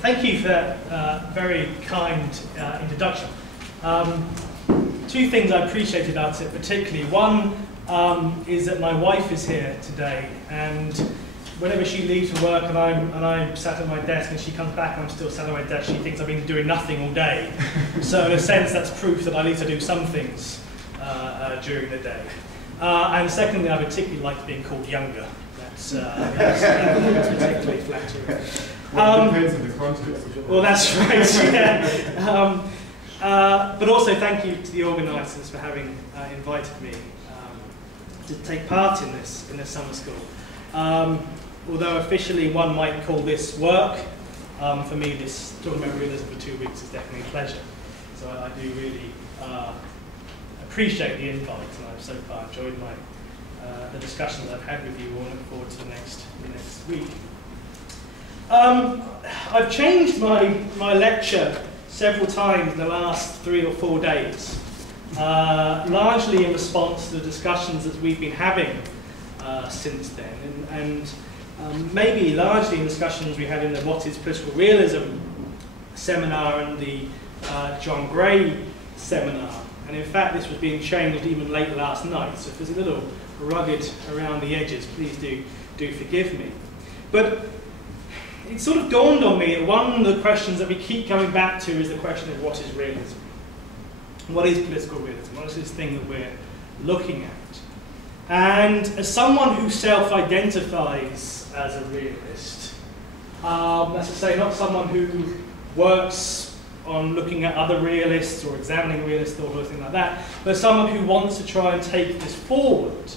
Thank you for that very kind introduction. Two things I appreciate about it particularly. One is that my wife is here today, and whenever she leaves for work and I'm sat at my desk and she comes back and I'm still sat at my desk, she thinks I've been doing nothing all day. So in a sense, that's proof that I need to do some things during the day. And secondly, I particularly like being called younger. That's particularly flattering. Well, it depends on the context. Well, that's right, yeah. But also thank you to the organisers for having invited me to take part in this summer school. Although officially one might call this work, for me this talking about realism for 2 weeks is definitely a pleasure. So I do really appreciate the invite, and I've so far enjoyed the discussions I've had with you all, and look forward to the next week. I've changed my lecture several times in the last 3 or 4 days, largely in response to the discussions that we've been having since then, and maybe largely in discussions we had in the What is Political Realism seminar and the John Gray seminar. And in fact, this was being changed even late last night, so if there's a little rugged around the edges, please do forgive me. But it sort of dawned on me that one of the questions that we keep coming back to is the question of what is realism? What is political realism? What is this thing that we're looking at? And as someone who self-identifies as a realist, that's to say, not someone who works on looking at other realists or examining realist thought or anything like that, but someone who wants to try and take this forward,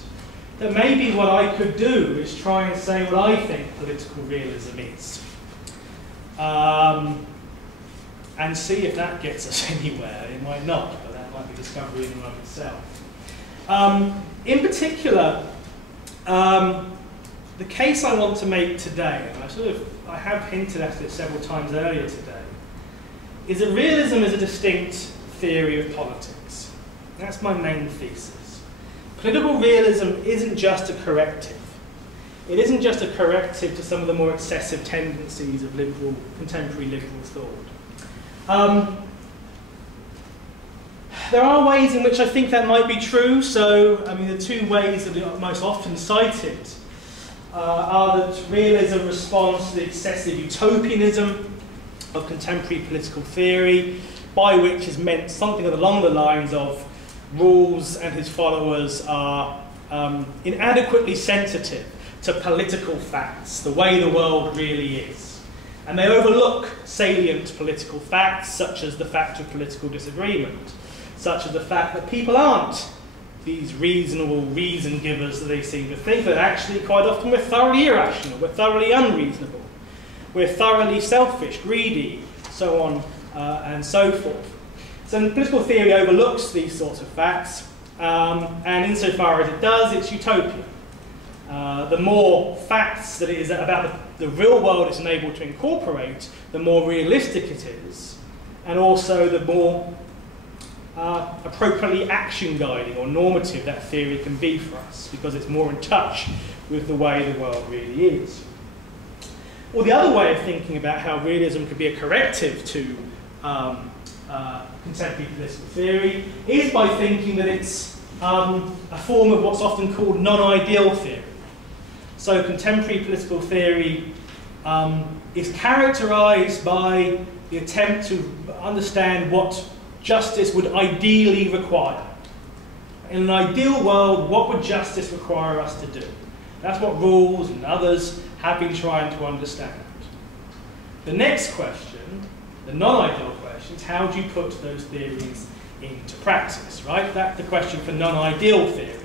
that maybe what I could do is try and say what I think political realism is. And see if that gets us anywhere. It might not, but that might be discovery in and of itself. In particular, the case I want to make today, and I have hinted at it several times earlier today, is that realism is a distinct theory of politics. That's my main thesis. Political realism isn't just a corrective. It isn't just a corrective to some of the more excessive tendencies of contemporary liberal thought. There are ways in which I think that might be true. So, I mean, the two ways that are most often cited are that realism responds to the excessive utopianism of contemporary political theory, by which is meant something along the lines of Rawls and his followers are inadequately sensitive to political facts, the way the world really is. And they overlook salient political facts, such as the fact of political disagreement, such as the fact that people aren't these reasonable reason givers that they seem to think, that actually quite often we're thoroughly irrational, we're thoroughly unreasonable, we're thoroughly selfish, greedy, so on and so forth. So political theory overlooks these sorts of facts, and insofar as it does, it's utopia. The more facts that it is about the real world it's enabled to incorporate, the more realistic it is, and also the more appropriately action guiding or normative that theory can be for us, because it's more in touch with the way the world really is. Or the other way of thinking about how realism could be a corrective to contemporary political theory is by thinking that it's a form of what's often called non-ideal theory. So contemporary political theory is characterized by the attempt to understand what justice would ideally require. In an ideal world, what would justice require us to do? That's what Rawls and others have been trying to understand. The next question, the non-ideal question, is how do you put those theories into practice, right? That's the question for non-ideal theory.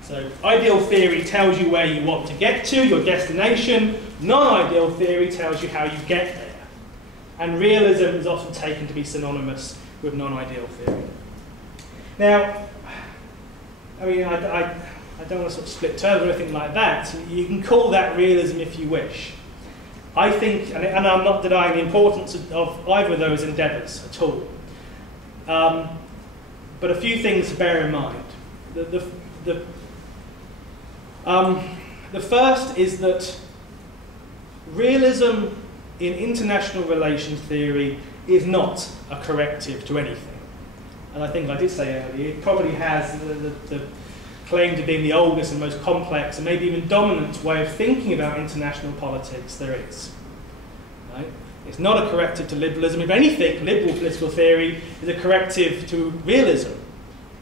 So ideal theory tells you where you want to get to, your destination. Non-ideal theory tells you how you get there. And realism is often taken to be synonymous with non-ideal theory. Now, I mean, I don't want to sort of split terms or anything like that. So you can call that realism if you wish. I think, and I'm not denying the importance of either of those endeavours at all. But a few things to bear in mind. The first is that realism in international relations theory is not a corrective to anything. And I think I did say earlier, it probably has the claim to being the oldest and most complex and maybe even dominant way of thinking about international politics there is. Right? It's not a corrective to liberalism. If anything, liberal political theory is a corrective to realism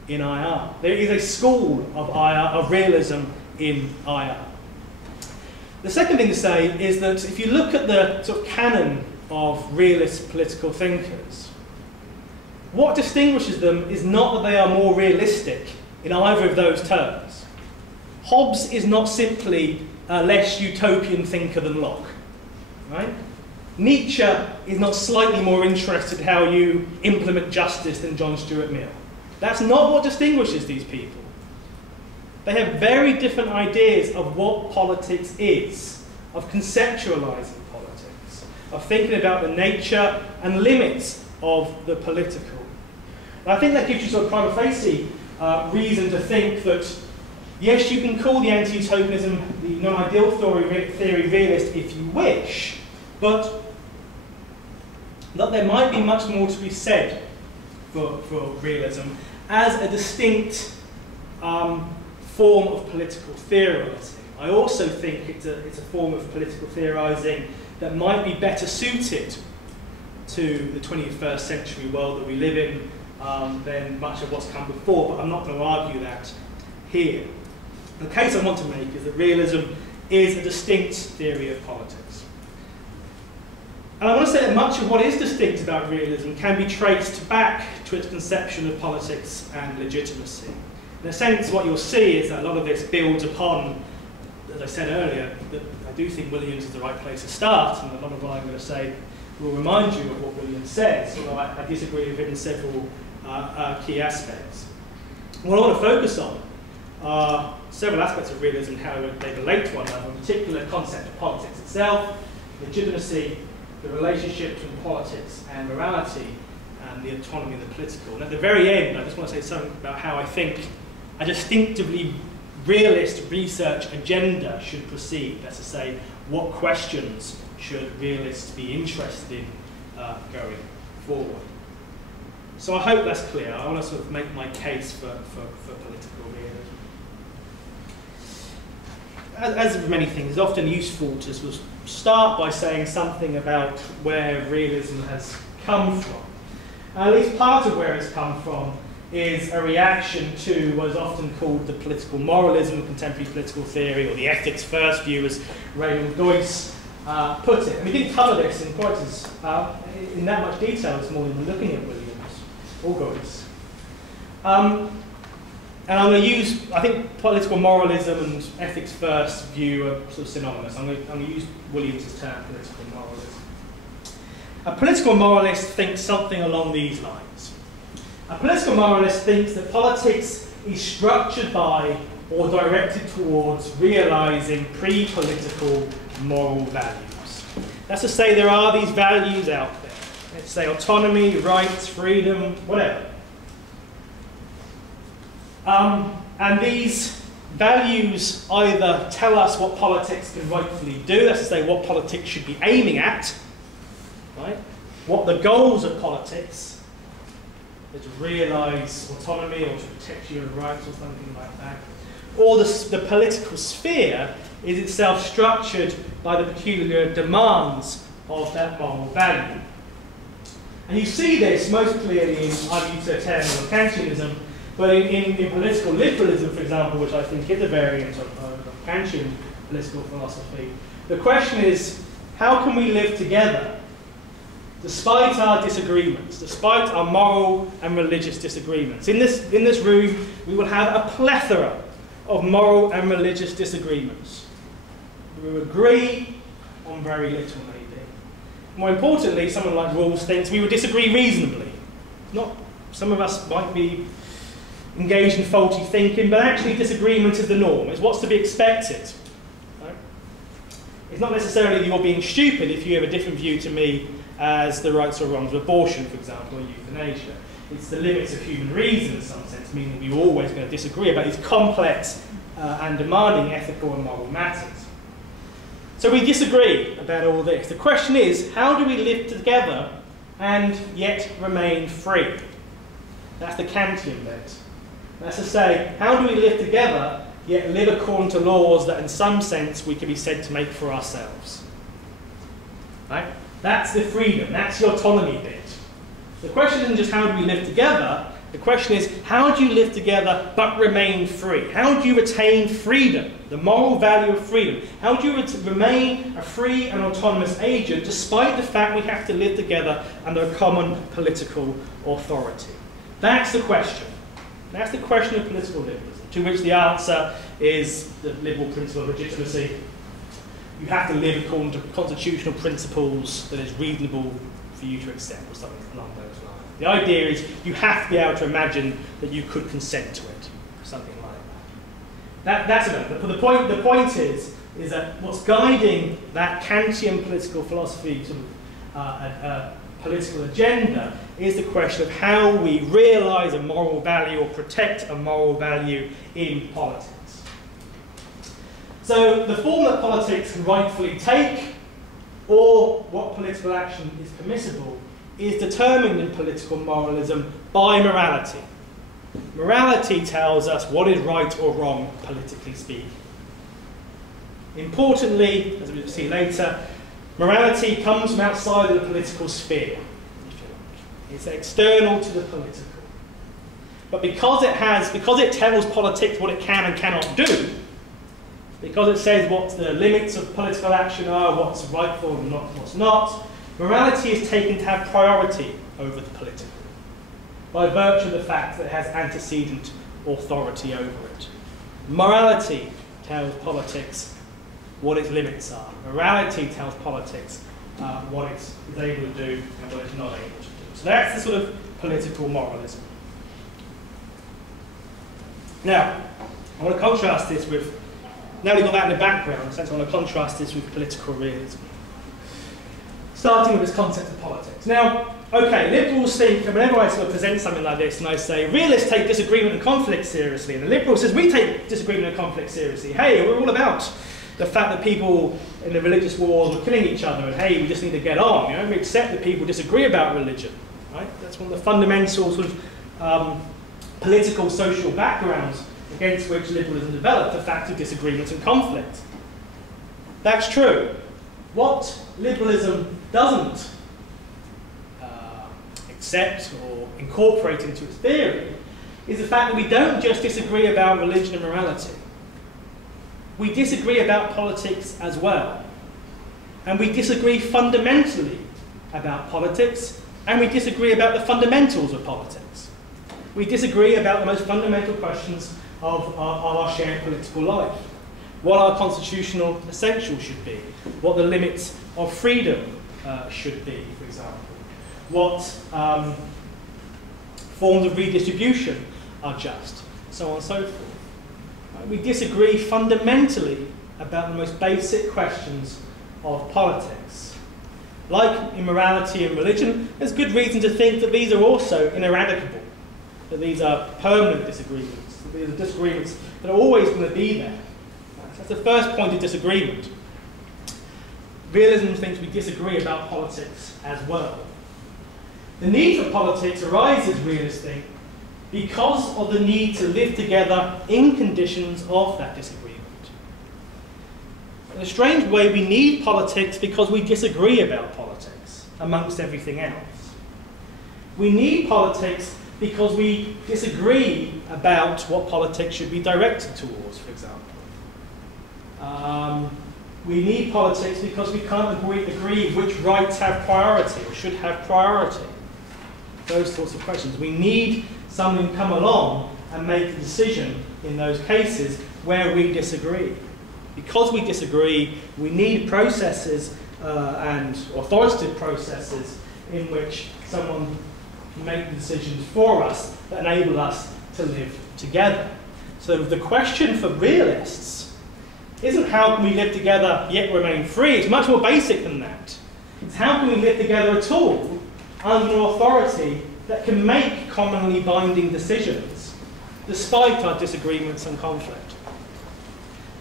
in IR. There is a school of IR, of realism in IR. The second thing to say is that if you look at the sort of canon of realist political thinkers, what distinguishes them is not that they are more realistic in either of those terms. Hobbes is not simply a less utopian thinker than Locke, right? Nietzsche is not slightly more interested in how you implement justice than John Stuart Mill. That's not what distinguishes these people. They have very different ideas of what politics is, of conceptualizing politics, of thinking about the nature and limits of the political. And I think that gives you sort of prima facie reason to think that, yes, you can call the anti-utopianism, the non-ideal theory realist if you wish, but that there might be much more to be said for realism as a distinct form of political theorising. I also think it's a form of political theorising that might be better suited to the 21st century world that we live in than much of what's come before, but I'm not going to argue that here. The case I want to make is that realism is a distinct theory of politics. And I want to say that much of what is distinct about realism can be traced back to its conception of politics and legitimacy. In a sense, what you'll see is that a lot of this builds upon, as I said earlier, that I do think Williams is the right place to start, and a lot of what I'm going to say will remind you of what Williams says, although I disagree with him in several key aspects. What I want to focus on are several aspects of realism and how they relate to one another, in particular the concept of politics itself, legitimacy, the relationship between politics and morality, and the autonomy of the political. And at the very end, I just want to say something about how I think a distinctively realist research agenda should proceed. That's to say, what questions should realists be interested in going forward. So I hope that's clear. I want to sort of make my case for political realism. As with many things, it's often useful to sort of start by saying something about where realism has come from. At least part of where it's come from is a reaction to what is often called the political moralism of contemporary political theory, or the ethics first view, as Raymond Joyce put it. And we didn't cover this in quite as in that much detail this morning when looking at Williams or Joyce. And I'm going to use, I think political moralism and ethics first view are sort of synonymous. I'm going to use Williams' term, political moralism. A political moralist thinks something along these lines. A political moralist thinks that politics is structured by or directed towards realising pre-political moral values. That's to say there are these values out there. Let's say autonomy, rights, freedom, whatever. And these values either tell us what politics can rightfully do, that's to say what politics should be aiming at, right? What the goals of politics are, to realise autonomy or to protect human rights or something like that. Or the political sphere is itself structured by the peculiar demands of that moral value. And you see this most clearly in either utilitarian or Kantianism, but in political liberalism, for example, which I think is a variant of Kantian political philosophy, the question is, how can we live together despite our disagreements, despite our moral and religious disagreements? In this room, we will have a plethora of moral and religious disagreements. We will agree on very little, maybe. More importantly, someone like Rawls thinks we would disagree reasonably. Some of us might be engaged in faulty thinking, but actually disagreement is the norm. It's what's to be expected. Right? It's not necessarily that you're being stupid if you have a different view to me as the rights or wrongs of abortion, for example, or euthanasia. It's the limits of human reason in some sense, meaning we're always going to disagree about these complex and demanding ethical and moral matters. So we disagree about all this. The question is, how do we live together and yet remain free? That's the Kantian bit. That's to say, how do we live together yet live according to laws that in some sense we can be said to make for ourselves? Right? That's the freedom, that's the autonomy bit. The question isn't just how do we live together, the question is how do you live together but remain free? How do you retain freedom, the moral value of freedom? How do you remain a free and autonomous agent despite the fact we have to live together under a common political authority? That's the question. That's the question of political liberalism, to which the answer is the liberal principle of legitimacy. You have to live according to constitutional principles that is reasonable for you to accept, or something along those lines. The idea is you have to be able to imagine that you could consent to it, something like that. That's enough. But the point is that what's guiding that Kantian political philosophy sort of, political agenda is the question of how we realise a moral value or protect a moral value in politics. So the form that politics can rightfully take, or what political action is permissible, is determined in political moralism by morality. Morality tells us what is right or wrong, politically speaking. Importantly, as we'll see later, morality comes from outside of the political sphere, if you like. It's external to the political. But because it tells politics what it can and cannot do, because it says what the limits of political action are, what's rightful and what's not, morality is taken to have priority over the political, by virtue of the fact that it has antecedent authority over it. Morality tells politics what its limits are. Morality tells politics what it's able to do and what it's not able to do. So that's the sort of political moralism. Now, I want to contrast this with, now we've got that in the background, so I want to contrast this with political realism. Starting with this concept of politics. Now, okay, liberals think, whenever I sort of present something like this and I say, realists take disagreement and conflict seriously, and the liberal says, we take disagreement and conflict seriously. Hey, we're all about the fact that people in the religious wars were killing each other, and hey, we just need to get on. You know, we accept that people disagree about religion, right? That's one of the fundamental sort of political, social backgrounds against which liberalism developed, the fact of disagreement and conflict. That's true. What liberalism doesn't accept or incorporate into its theory is the fact that we don't just disagree about religion and morality. We disagree about politics as well. And we disagree fundamentally about politics, and we disagree about the fundamentals of politics. We disagree about the most fundamental questions of our shared political life. What our constitutional essentials should be, what the limits of freedom should be, for example, what forms of redistribution are just, so on and so forth. We disagree fundamentally about the most basic questions of politics. Like in morality and religion, there's good reason to think that these are also ineradicable, that these are permanent disagreements, that these are disagreements that are always going to be there. That's the first point of disagreement. Realism thinks we disagree about politics as well. The need for politics arises, realists think, because of the need to live together in conditions of that disagreement. In a strange way, we need politics because we disagree about politics, amongst everything else. We need politics because we disagree about what politics should be directed towards, for example. We need politics because we can't agree which rights have priority or should have priority. Those sorts of questions. We need someone to come along and make a decision in those cases where we disagree. Because we disagree, we need processes and authoritative processes in which someone can make decisions for us that enable us to live together. So the question for realists isn't how can we live together yet remain free. It's much more basic than that. It's how can we live together at all under an authority that can make commonly binding decisions despite our disagreements and conflict.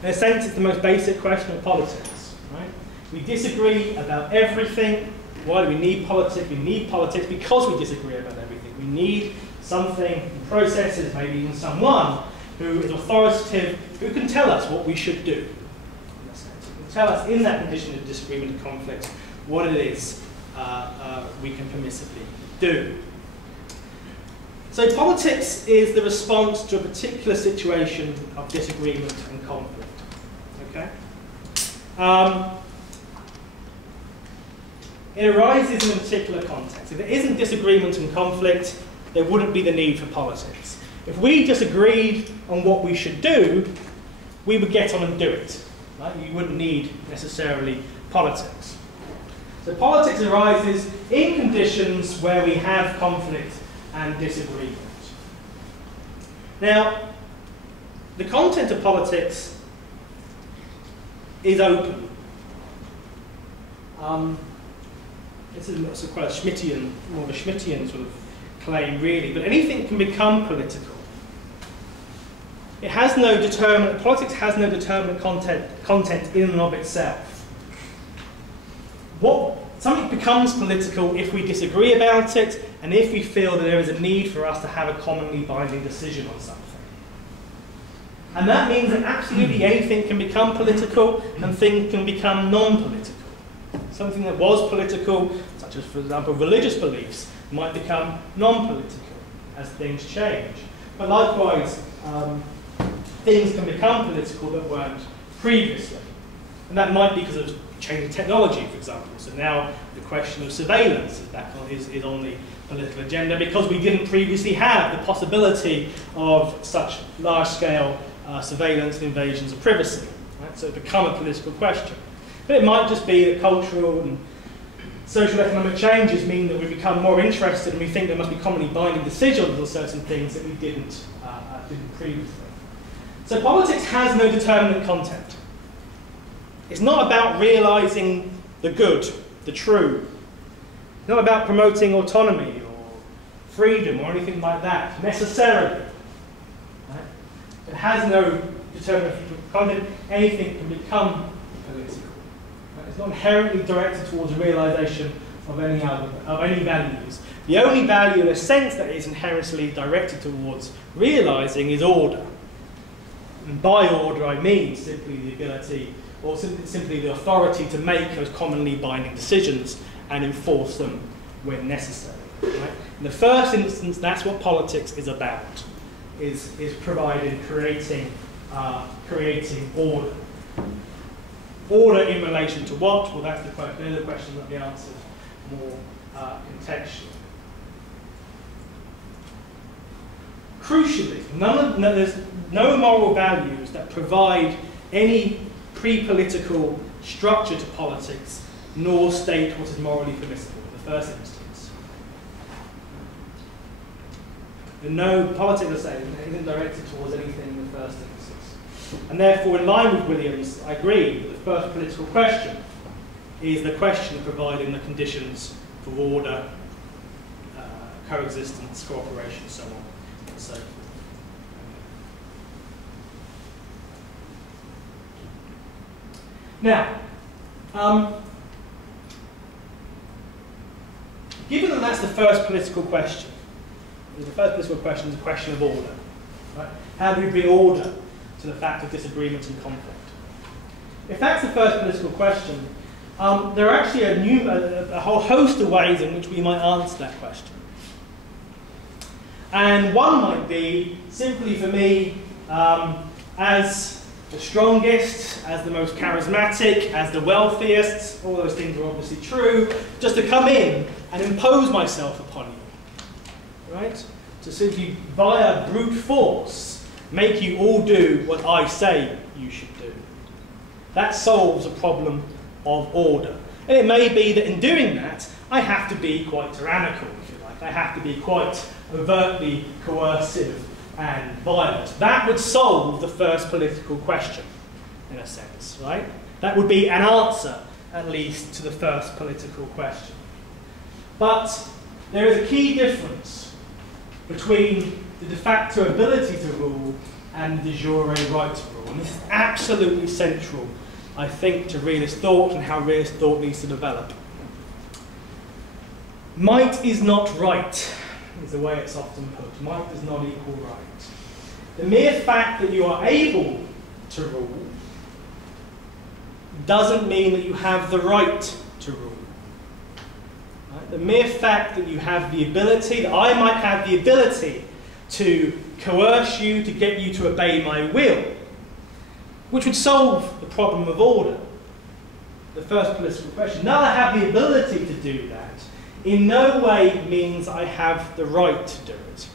In a sense, it's the most basic question of politics. right? We disagree about everything. Why do we need politics? We need politics because we disagree about everything. We need something, processes, maybe even someone who is authoritative, who can tell us what we should do. In a sense, who can tell us in that condition of disagreement and conflict what it is we can permissibly do. So politics is the response to a particular situation of disagreement and conflict. Okay? It arises in a particular context. If there isn't disagreement and conflict, there wouldn't be the need for politics. If we disagreed on what we should do, we would get on and do it. Right? You wouldn't need necessarily politics. So politics arises in conditions where we have conflict and disagreement. Now, the content of politics is open. This is quite a Schmittian, more of a Schmittian sort of claim, really. But anything can become political. It has no determinate. Politics has no determinate content in and of itself. Something becomes political if we disagree about it, and if we feel that there is a need for us to have a commonly binding decision on something. And that means that absolutely anything can become political, and things can become non-political. Something that was political, such as, for example, religious beliefs, might become non-political as things change. But likewise, things can become political that weren't previously. And that might be because of changing technology, for example. So now the question of surveillance is on the political agenda because we didn't previously have the possibility of such large-scale surveillance and invasions of privacy. Right? So it's become a political question. But it might just be that cultural and social economic changes mean that we become more interested and we think there must be commonly binding decisions on certain things that we didn't previously. So politics has no determinate content. It's not about realising the good, the true. It's not about promoting autonomy or freedom or anything like that, necessarily. Right? It has no determinate content. Anything can become political. Right? It's not inherently directed towards a realisation of any values. The only value, in a sense, that is inherently directed towards realising is order. And by order, I mean simply the ability, or simply the authority to make those commonly binding decisions and enforce them when necessary. Right? In the first instance, that's what politics is about, is creating order. Order in relation to what? Well, that's the question that we answered more contextually. Crucially, there's no moral values that provide any pre-political structure to politics, nor state what is morally permissible in the first instance. No politics, I say, isn't directed towards anything in the first instance. And therefore, in line with Williams, I agree that the first political question is the question of providing the conditions for order, coexistence, cooperation, so on and so forth. Now, given that that's the first political question, the first political question is a question of order. Right? How do we bring order to the fact of disagreement and conflict? If that's the first political question, there are actually a whole host of ways in which we might answer that question. And one might be simply for me, as the strongest, as the most charismatic, as the wealthiest, all those things are obviously true, just to come in and impose myself upon you. Right? To simply, via brute force, make you all do what I say you should do. That solves a problem of order. And it may be that in doing that, I have to be quite tyrannical, if you like. I have to be quite overtly coercive and violent. That would solve the first political question, in a sense, right? That would be an answer, at least, to the first political question. But there is a key difference between the de facto ability to rule and the de jure right to rule. And this is absolutely central I think, to realist thought and how realist thought needs to develop. Might is not right, is the way it's often put. Might does not equal right. The mere fact that you are able to rule doesn't mean that you have the right to rule. Right? The mere fact that you have the ability, that I might have the ability to coerce you, to get you to obey my will, which would solve the problem of order, the first political question. Now I have the ability to do that, in no way means I have the right to do it.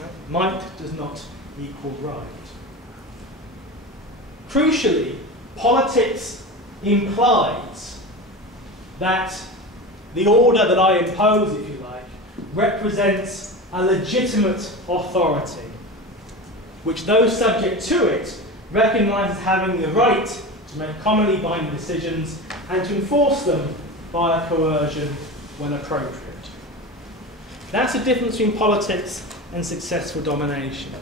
Right? Might does not equal right. Crucially, politics implies that the order that I impose, if you like, represents a legitimate authority, which those subject to it recognise as having the right to make commonly binding decisions and to enforce them via coercion when appropriate. That's the difference between politics and successful domination.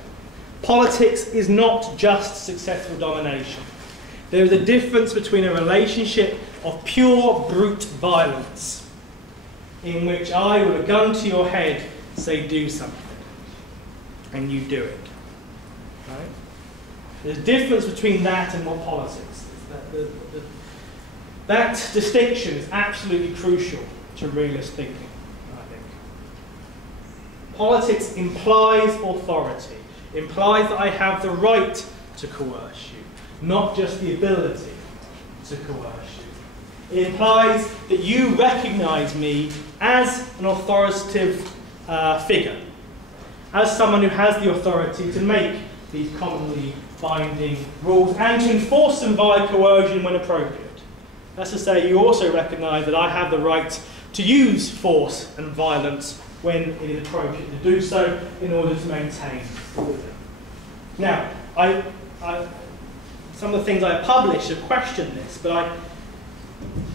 Politics is not just successful domination. There is a difference between a relationship of pure brute violence, in which I, with a gun to your head, say do something, and you do it. Right? There's a difference between that and what politics is. That distinction is absolutely crucial to realist thinking, I think. Politics implies authority, implies that I have the right to coerce you, not just the ability to coerce you. It implies that you recognise me as an authoritative figure, as someone who has the authority to make these commonly binding rules and to enforce them via coercion when appropriate. That's to say, you also recognise that I have the right to use force and violence when it is appropriate to do so in order to maintain order. Now, some of the things I publish have questioned this, but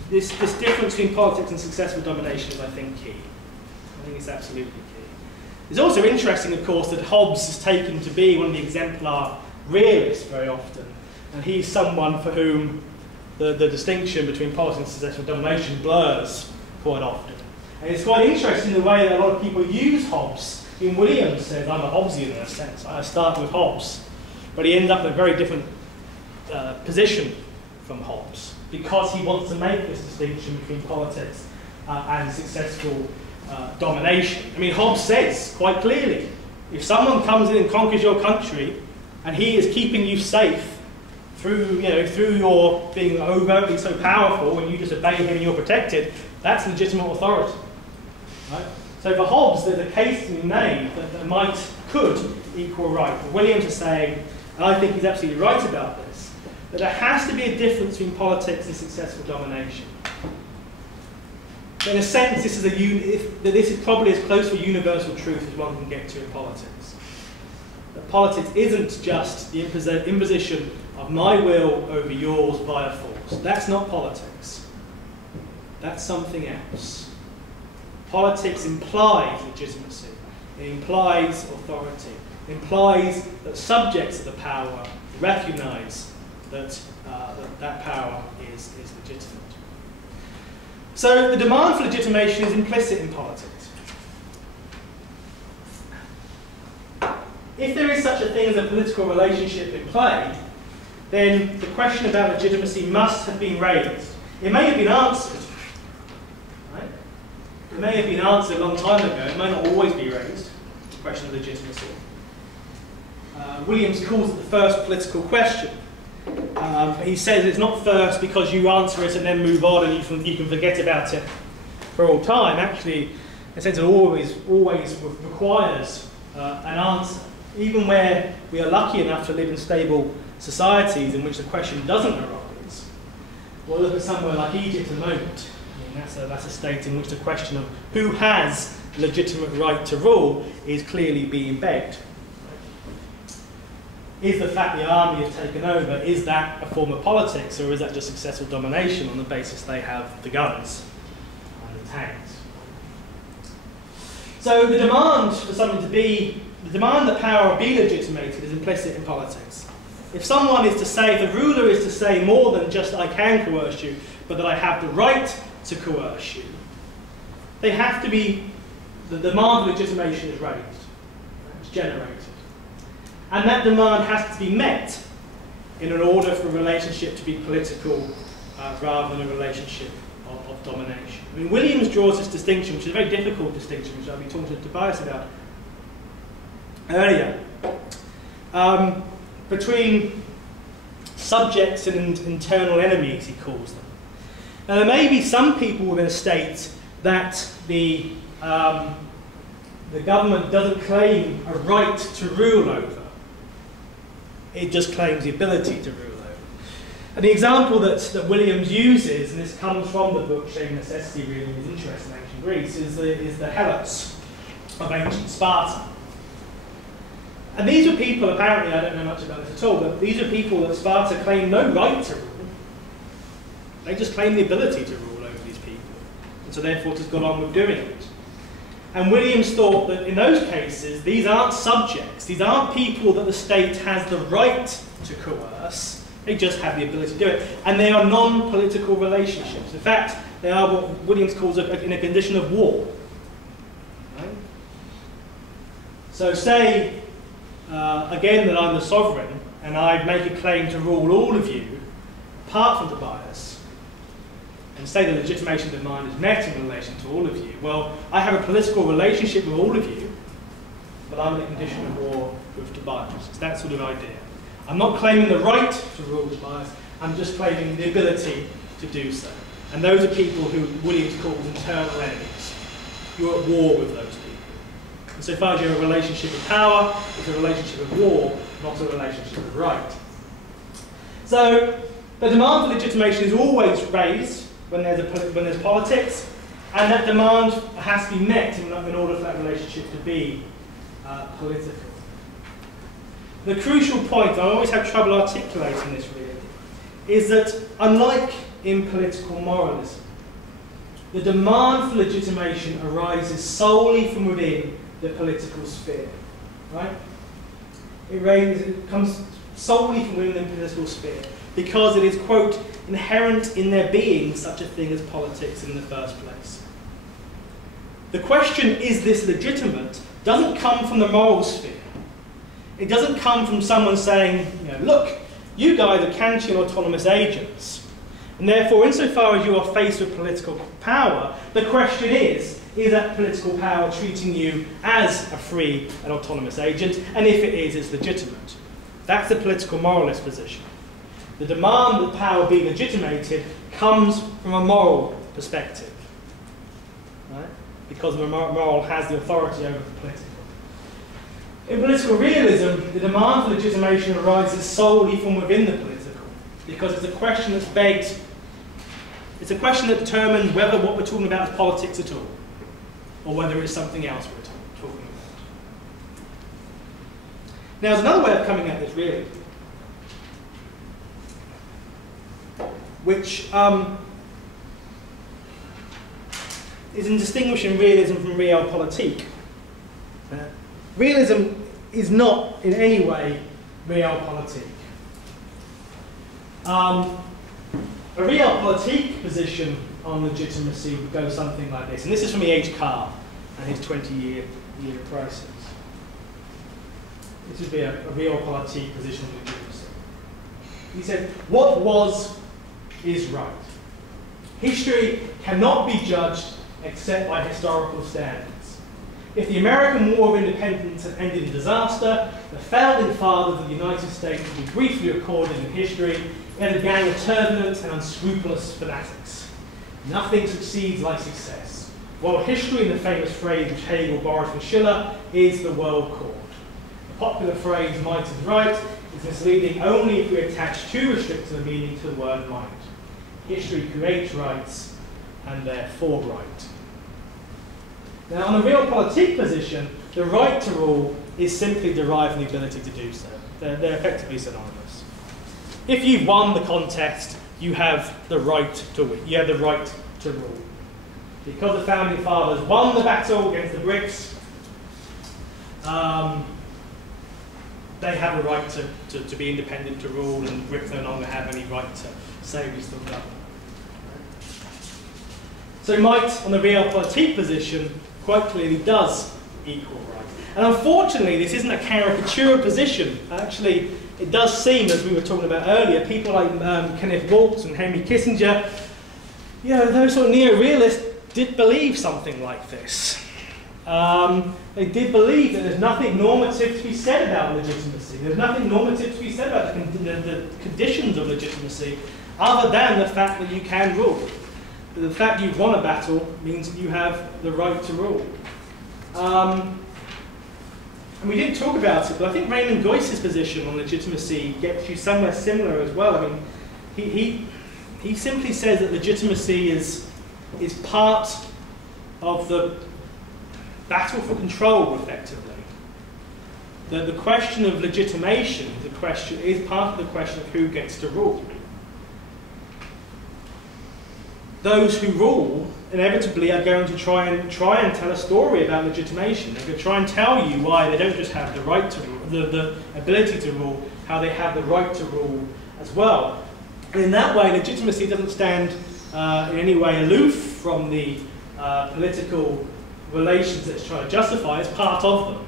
this difference between politics and successful domination is, I think, key. I think it's absolutely key. It's also interesting, of course, that Hobbes is taken to be one of the exemplar realists very often, and he's someone for whom the distinction between politics and successful domination blurs quite often. And it's quite interesting the way that a lot of people use Hobbes. Williams says, I'm a Hobbesian in a sense. I start with Hobbes. But he ends up in a very different position from Hobbes, because he wants to make this distinction between politics and successful domination. I mean, Hobbes says quite clearly, if someone comes in and conquers your country, and he is keeping you safe through your being overtly so powerful, and you just obey him and you're protected, that's legitimate authority. Right? So for Hobbes, there's a case to be made that might could equal right. But Williams is saying, and I think he's absolutely right about this, that there has to be a difference between politics and successful domination. In a sense, this is probably as close to a universal truth as one can get to in politics. That politics isn't just the imposition of my will over yours via force. That's not politics. That's something else. Politics implies legitimacy. It implies authority. It implies that subjects of the power recognise that that power is legitimate. So the demand for legitimation is implicit in politics. If there is such a thing as a political relationship in play, then the question about legitimacy must have been raised. It may have been answered. Right? It may have been answered a long time ago. It may not always be raised, the question of legitimacy. Williams calls it the first political question. He says it's not first because you answer it and then move on and you can forget about it for all time. Actually, in a sense, it always requires an answer. Even where we are lucky enough to live in stable societies in which the question doesn't arise. Well, look at somewhere like Egypt at the moment. I mean, that's a state in which the question of who has legitimate right to rule is clearly being begged. Is the fact the army has taken over, is that a form of politics, or is that just successful domination on the basis they have the guns and the tanks? So the demand for something to be, the demand that power be legitimated is implicit in politics. if someone is to say, if the ruler is to say more than just I can coerce you, but that I have the right to coerce you, they have to be, the demand of legitimation is raised, it's generated. And that demand has to be met in order for a relationship to be political rather than a relationship of domination. I mean, Williams draws this distinction, which is a very difficult distinction, which I'll be talking to Tobias about earlier, between subjects and internal enemies, he calls them. Now, there may be some people within a state that the government doesn't claim a right to rule over. It just claims the ability to rule over. And the example that Williams uses, and this comes from the book Shame and Necessity, really, his interest in ancient Greece, is the helots of ancient Sparta. And these are people, apparently, I don't know much about this at all, but these are people that Sparta claim no right to rule. They just claim the ability to rule over these people. And so therefore just got on with doing it. And Williams thought that in those cases, these aren't subjects. These aren't people that the state has the right to coerce. They just have the ability to do it. And they are non-political relationships. In fact, they are what Williams calls in a condition of war. Right? So say, again, that I'm the sovereign, and I make a claim to rule all of you, apart from Tobias, and say the legitimation demand is met in relation to all of you. Well, I have a political relationship with all of you, but I'm in a condition of war with Tobias. It's that sort of idea. I'm not claiming the right to rule Tobias, I'm just claiming the ability to do so. And those are people who Williams calls internal enemies. You're at war with those people. And so far as you have a relationship of power, it's a relationship of war, not a relationship of right. So the demand for legitimation is always raised when there's politics, and that demand has to be met in order for that relationship to be political. The crucial point, I always have trouble articulating this really, is that unlike in political moralism, the demand for legitimation arises solely from within the political sphere, right? It comes solely from within the political sphere, because it is, quote, inherent in their being such a thing as politics in the first place. The question, is this legitimate, doesn't come from the moral sphere. It doesn't come from someone saying, look, you guys are Kantian autonomous agents, and therefore, insofar as you are faced with political power, the question is that political power treating you as a free and autonomous agent, and if it is, it's legitimate. That's the political moralist position. The demand that power be legitimated comes from a moral perspective, right? Because the moral has the authority over the political. In political realism, the demand for legitimation arises solely from within the political, because it's a question that's begged, it's a question that determines whether what we're talking about is politics at all, or whether it's something else we're talking about. Now, there's another way of coming at this, really, which is in distinguishing realism from realpolitik. Realism is not in any way realpolitik. A realpolitik position on legitimacy would go something like this, and this is from E.H. Carr and his 20-year process. This would be a realpolitik position on legitimacy. He said, what was is right. History cannot be judged except by historical standards. If the American War of Independence had ended in disaster, the founding fathers of the United States would be briefly recorded in history as a gang of turbulent and unscrupulous fanatics. Nothing succeeds like success. While history, in the famous phrase which Hegel borrowed from Schiller, is the world court. The popular phrase, might is right, is misleading only if we attach too restrictive a meaning to the word might. History creates rights, and therefore right. Now, on a realpolitik position, the right to rule is simply derived from the ability to do so. They're effectively synonymous. If you've won the contest, you have the right to win. You have the right to rule. Because the founding fathers won the battle against the Brits, they have a right to be independent, to rule, and Brits no longer have any right to say we still govern. So might, on the Realpolitik position, quite clearly does equal right. And unfortunately, this isn't a caricature position. Actually, it does seem, as we were talking about earlier, people like Kenneth Waltz and Henry Kissinger, you know, those sort of neo-realists did believe something like this. They did believe that there's nothing normative to be said about legitimacy. There's nothing normative to be said about the conditions of legitimacy, other than the fact that you can rule. The fact you've won a battle means that you have the right to rule. And we didn't talk about it, but I think Raymond Geuss's position on legitimacy gets you somewhere similar as well. I mean, he simply says that legitimacy is part of the battle for control, effectively. The question of legitimation is part of the question of who gets to rule. Those who rule inevitably are going to try and tell a story about legitimation. They're going to try and tell you why they don't just have the right to rule, the ability to rule, how they have the right to rule as well. And in that way, legitimacy doesn't stand in any way aloof from the political relations that it's trying to justify. It's part of them.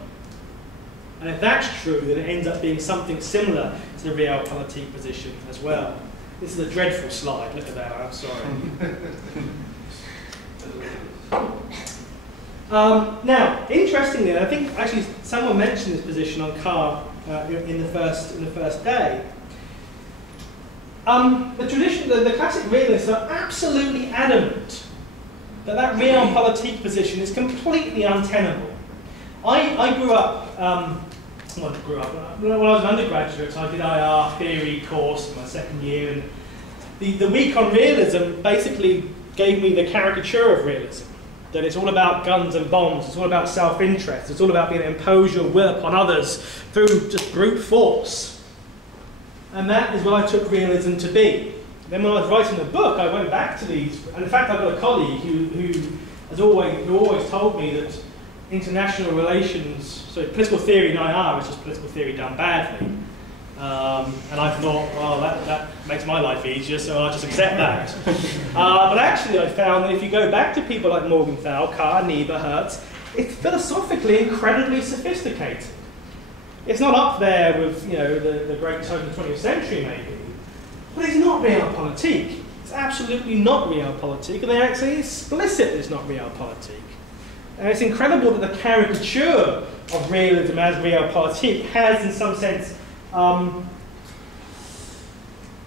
And if that's true, then it ends up being something similar to the Realpolitik position as well. This is a dreadful slide. Look at that. I'm sorry. Now, interestingly, I think actually someone mentioned this position on Carr in the first day. The classic realists are absolutely adamant that Realpolitik position is completely untenable. I grew up. When I was an undergraduate, I did IR theory course in my second year, and the week on realism basically gave me the caricature of realism. That it's all about guns and bombs, it's all about self-interest, it's all about being able to impose your will upon others through just brute force. And that is what I took realism to be. Then when I was writing the book, I went back to these, and in fact I've got a colleague who always told me that international relations, so political theory in IR is just political theory done badly. And I thought, well, that makes my life easier, so I'll just accept that. But actually I found that if you go back to people like Morgenthau, Carr, Niebuhr, Hertz, it's philosophically incredibly sophisticated. It's not up there with, you know, the great tone of the 20th century maybe, but it's not Realpolitik. It's absolutely not Realpolitik, and they're actually explicit it's not Realpolitik. And it's incredible that the caricature of realism as Realpolitik has, in some sense,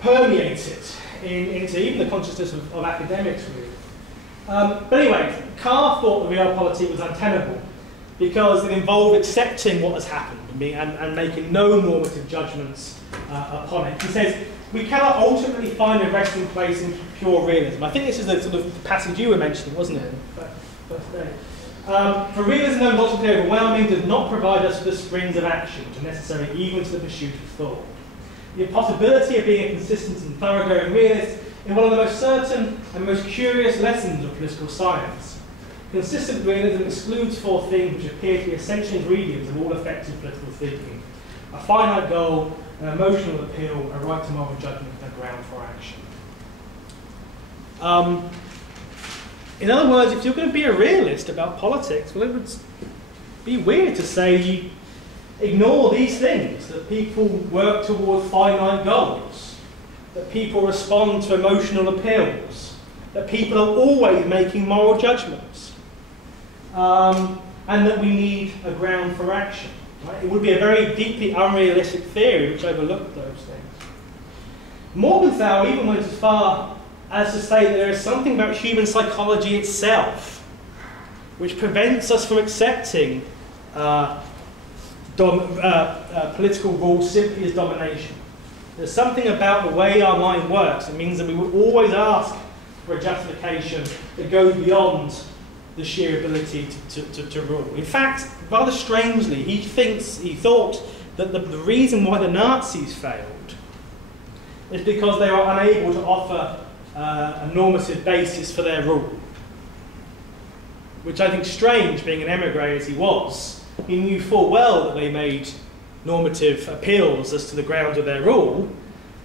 permeated into even the consciousness of academics, really. But anyway, Carr thought the Realpolitik was untenable because it involved accepting what has happened and making no normative judgments upon it. He says, we cannot ultimately find a resting place in pure realism. I think this is the sort of passage you were mentioning, wasn't it? First day. For realism, though logically overwhelming, does not provide us with the springs of action, which are necessary even to the pursuit of thought. The impossibility of being a consistent and thoroughgoing realist is one of the most certain and most curious lessons of political science. Consistent realism excludes four things which appear to be essential ingredients of all effective political thinking: a finite goal, an emotional appeal, a right to moral judgment, and a ground for action. In other words, if you're going to be a realist about politics, well, it would be weird to say you ignore these things, that people work towards finite goals, that people respond to emotional appeals, that people are always making moral judgments, and that we need a ground for action. Right? It would be a very deeply unrealistic theory which overlooked those things. Morgenthau even went as far as to say that there is something about human psychology itself which prevents us from accepting political rule simply as domination. There's something about the way our mind works. It means that we will always ask for a justification that goes beyond the sheer ability to rule. In fact, rather strangely, he thought that the reason why the Nazis failed is because they were unable to offer a normative basis for their rule. Which I think is strange, being an emigre as he was. He knew full well that they made normative appeals as to the grounds of their rule,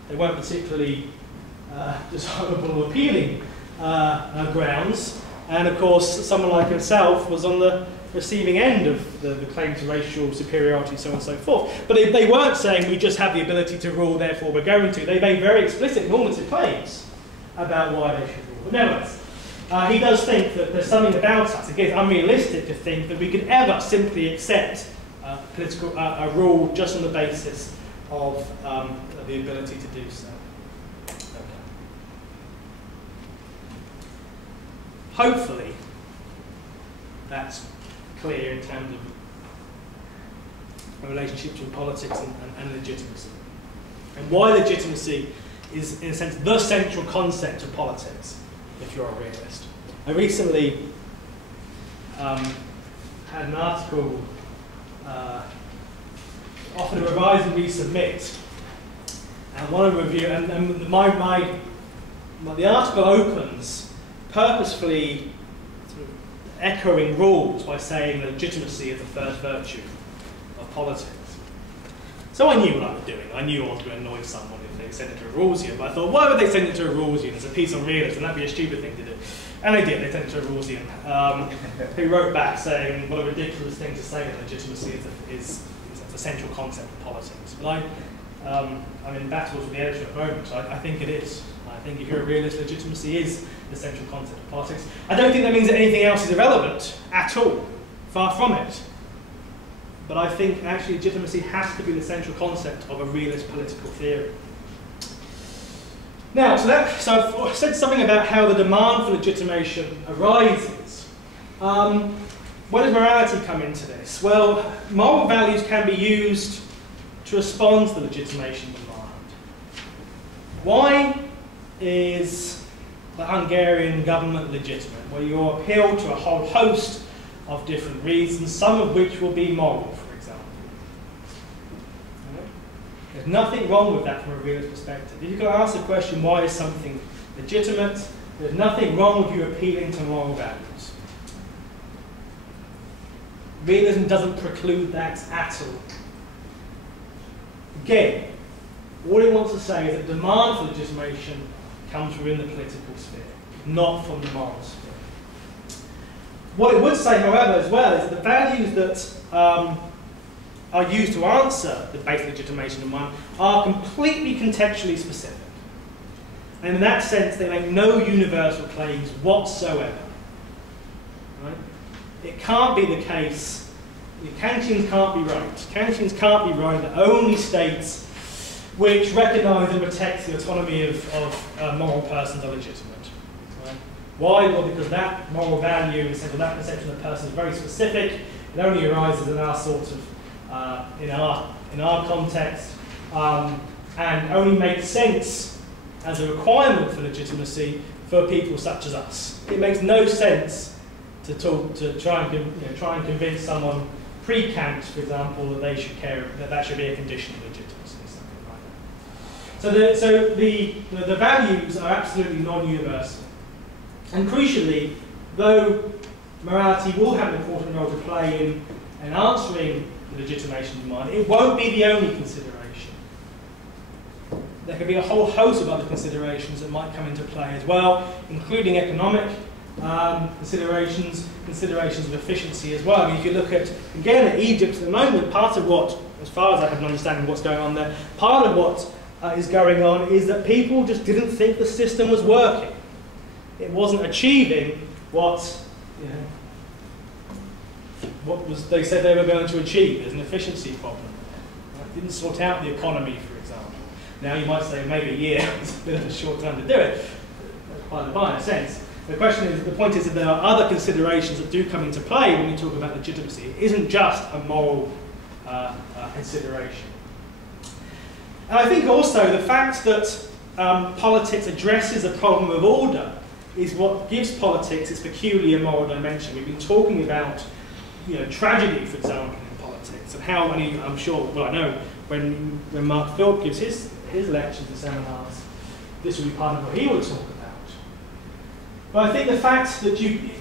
they weren't particularly desirable or appealing grounds. And of course, someone like himself was on the receiving end of the claim to racial superiority, so on and so forth. But they weren't saying we just have the ability to rule, therefore we're going to. They made very explicit normative claims about why they should rule. But nevertheless, he does think that there's something about us. Again, it's unrealistic to think that we could ever simply accept a rule just on the basis of the ability to do so. Okay. Hopefully, that's clear in terms of the relationship between politics and legitimacy. And why legitimacy is, in a sense, the central concept of politics, if you're a realist. I recently had an article offered a revise and resubmit, and one of the review, and the article opens purposefully sort of echoing rules by saying that legitimacy is the first virtue of politics. So I knew what I was doing. I knew I was going to annoy someone if they sent it to a Rawlsian, but I thought, why would they send it to a Rawlsian? It's a piece on realism, that'd be a stupid thing to do. And they did, they sent it to a Rawlsian, who wrote back saying, what a ridiculous thing to say that legitimacy is the central concept of politics. But I'm in battles with the editor at the moment, so I think it is. I think if you're a realist, legitimacy is the central concept of politics. I don't think that means that anything else is irrelevant at all. Far from it. But I think actually legitimacy has to be the central concept of a realist political theory. Now, so I've said something about how the demand for legitimation arises. Where does morality come into this? Well, moral values can be used to respond to the legitimation demand. Why is the Hungarian government legitimate? Well, you appeal to a whole host of different reasons, some of which will be moral, for example. There's nothing wrong with that from a realist perspective. If you're going to ask the question, why is something legitimate, there's nothing wrong with you appealing to moral values. Realism doesn't preclude that at all. Again, all it wants to say is that demand for legitimation comes within the political sphere, not from the moral sphere. What it would say, however, as well, is that the values that are used to answer the basic legitimation demand are completely contextually specific. And in that sense, they make no universal claims whatsoever. Right? It can't be the case, the Kantians can't be right. Kantians can't be right that only states which recognise and protect the autonomy of moral persons are legitimate. Right? Why? Well, because that moral value, in that perception of the person is very specific. It only arises in our sort of in our context, and only makes sense as a requirement for legitimacy for people such as us. It makes no sense to try and convince someone pre-Kant, for example, that they should care, that should be a condition of legitimacy, something like that. So the values are absolutely non-universal, and crucially, though morality will have an important role to play in answering the legitimation demand, it won't be the only consideration. There could be a whole host of other considerations that might come into play as well, including economic considerations of efficiency as well. I mean, if you look at, again, at Egypt at the moment, part of what, as far as I have an understanding of what's going on there, part of what is going on is that people just didn't think the system was working. It wasn't achieving what they said they were going to achieve. There's an efficiency problem. It didn't sort out the economy, for example. Now you might say maybe a year is a bit of a short time to do it. That's by the by, in a sense. The point is that there are other considerations that do come into play when we talk about legitimacy. It isn't just a moral consideration. And I think also the fact that politics addresses a problem of order is what gives politics its peculiar moral dimension. We've been talking about tragedy, for example, in politics, and how many, I'm sure, well, I know when Mark Philp gives his lectures and seminars, this will be part of what he will talk about. But I think the fact that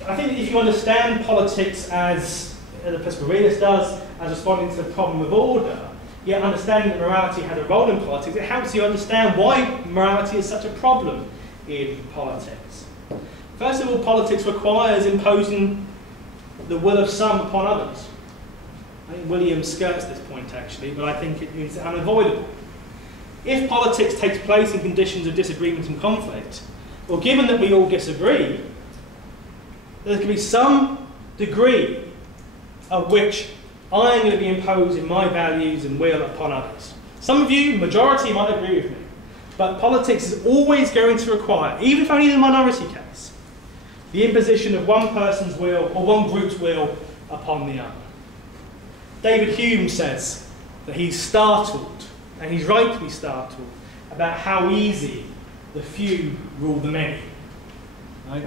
I think if you understand politics as the political realist does, as responding to the problem of order, Yet understanding that morality has a role in politics, it helps you understand why morality is such a problem in politics. First of all, politics requires imposing the will of some upon others. I think William skirts this point actually, but I think it is unavoidable. If politics takes place in conditions of disagreement and conflict, well, given that we all disagree, there can be some degree of which I am going to be imposing my values and will upon others. Some of you, majority, might agree with me, but politics is always going to require, even if only in a minority case, the imposition of one person's will or one group's will upon the other. David Hume says that he's startled, and he's right to be startled, about how easy the few rule the many. Right?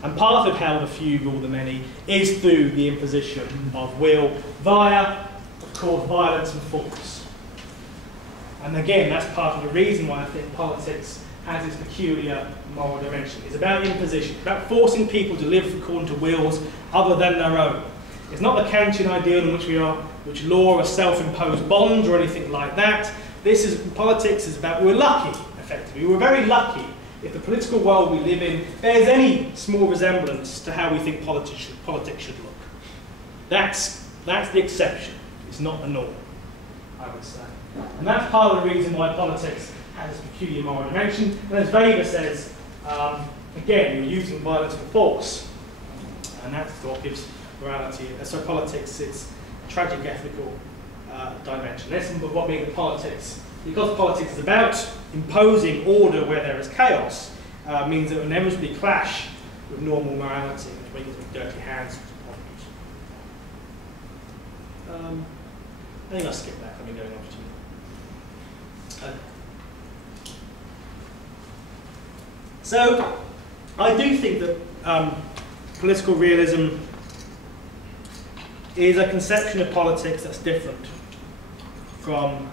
And part of how the few rule the many is through the imposition of will via, of course, violence and force. And again, that's part of the reason why I think politics has its peculiar moral dimension. It's about imposition, it's about forcing people to live according to wills other than their own. It's not the Kantian ideal in which law is self-imposed bonds or anything like that. Politics is about, we're lucky, effectively. We're very lucky if the political world we live in bears any small resemblance to how we think politics should look. That's the exception. It's not the norm, I would say. And that's part of the reason why politics has a peculiar moral dimension. And as Weber says, again, you're using violence and force. And that's what gives morality, so politics, its tragic ethical dimension. That's what means politics, because politics is about imposing order where there is chaos, means it will inevitably clash with normal morality, which means with dirty hands. I think I'll skip that. I've been going on for 2 minutes. So, I do think that political realism is a conception of politics that's different from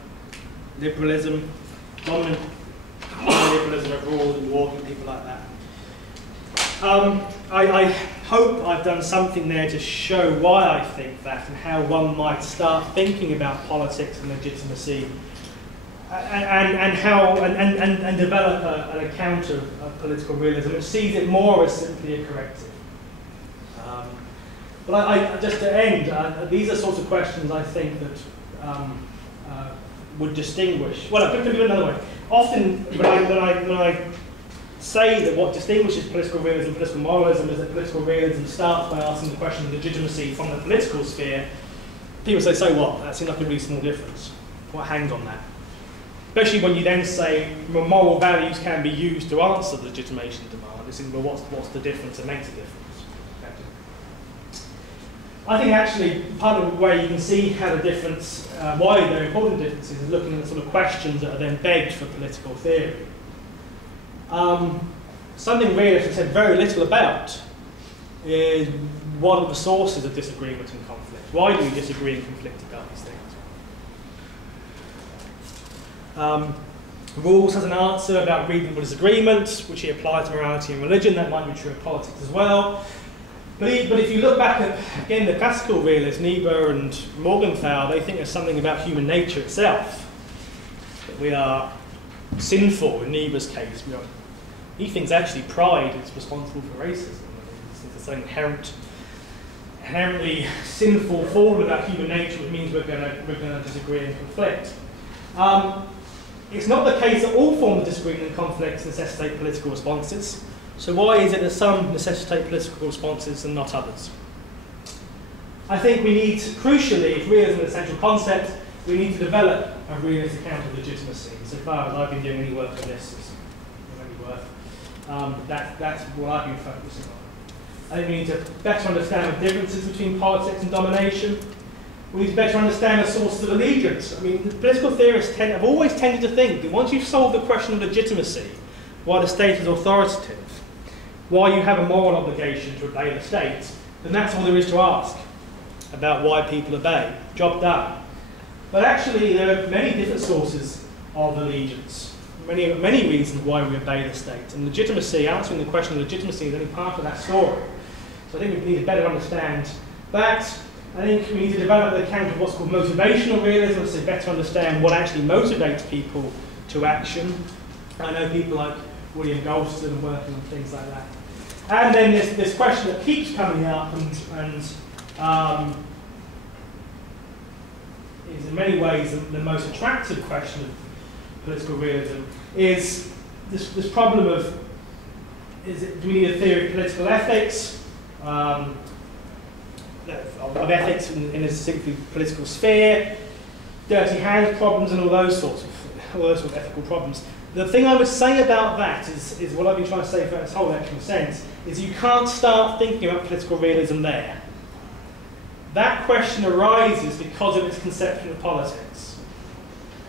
liberalism, dominant liberalism of rules and walking, people like that. I hope I've done something there to show why I think that and how one might start thinking about politics and legitimacy and develop an account of political realism which sees it more as simply a corrective. But just to end, these are sorts of questions I think that would distinguish. Well, let me put it another way. Often, when I say that what distinguishes political realism and political moralism is that political realism starts by asking the question of legitimacy from the political sphere, people say, so what? That seems like a really small difference. What hangs on that? Especially when you then say moral values can be used to answer the legitimation demand. It's well, what's the difference that makes a difference? I think actually part of the way you can see how the difference, why there are important differences, is looking at the sort of questions that are then begged for political theory. Something realists have said very little about is what are the sources of disagreement and conflict. Why do we disagree and conflict about these things? Rawls has an answer about reasonable disagreement, which he applies to morality and religion. That might be true of politics as well. But if you look back at, again, the classical realists, Niebuhr and Morgenthau, they think there's something about human nature itself. That we are sinful, in Niebuhr's case. He thinks actually pride is responsible for racism. It's an inherently sinful form about human nature, which means we're going to disagree and conflict. It's not the case that all forms of disagreement and conflict necessitate political responses. So why is it that some necessitate political responses and not others? I think we need, crucially, if realism is an essential concept, we need to develop a realist account of legitimacy. So far as I've been doing any work on this, it's not any worth. That's what I've been focusing on. I think we need to better understand the differences between politics and domination. We need to better understand the sources of allegiance. I mean, the political theorists have always tended to think that once you've solved the question of legitimacy, why the state is authoritative, why you have a moral obligation to obey the state, then that's all there is to ask about why people obey. Job done. But actually, there are many different sources of allegiance, many reasons why we obey the state. And legitimacy, answering the question of legitimacy, is only part of that story. So I think we need to better understand that. I think we need to develop an account of what's called motivational realism, so better understand what actually motivates people to action. I know people like William Galston working on things like that. And then this question that keeps coming up and is in many ways the most attractive question of political realism is this problem of do we need a theory of political ethics, of ethics in a specific political sphere, dirty hands problems, and all those sorts of ethical problems. The thing I would say about that is what I've been trying to say for this whole lecture in a sense, is you can't start thinking about political realism there. That question arises because of its conception of politics.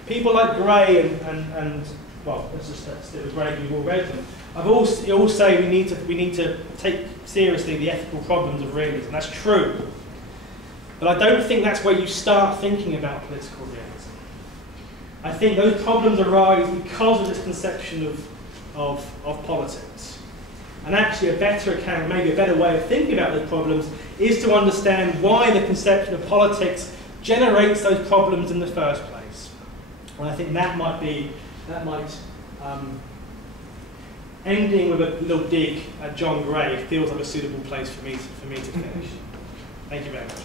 People like Gray and well, let's just stick with Gray, you've all read them. all say we need to take seriously the ethical problems of realism. That's true. But I don't think that's where you start thinking about political realism. I think those problems arise because of this conception of politics. And actually a better account, maybe a better way of thinking about those problems is to understand why the conception of politics generates those problems in the first place. And I think that might ending with a little dig at John Gray feels like a suitable place for me to finish. Thank you very much.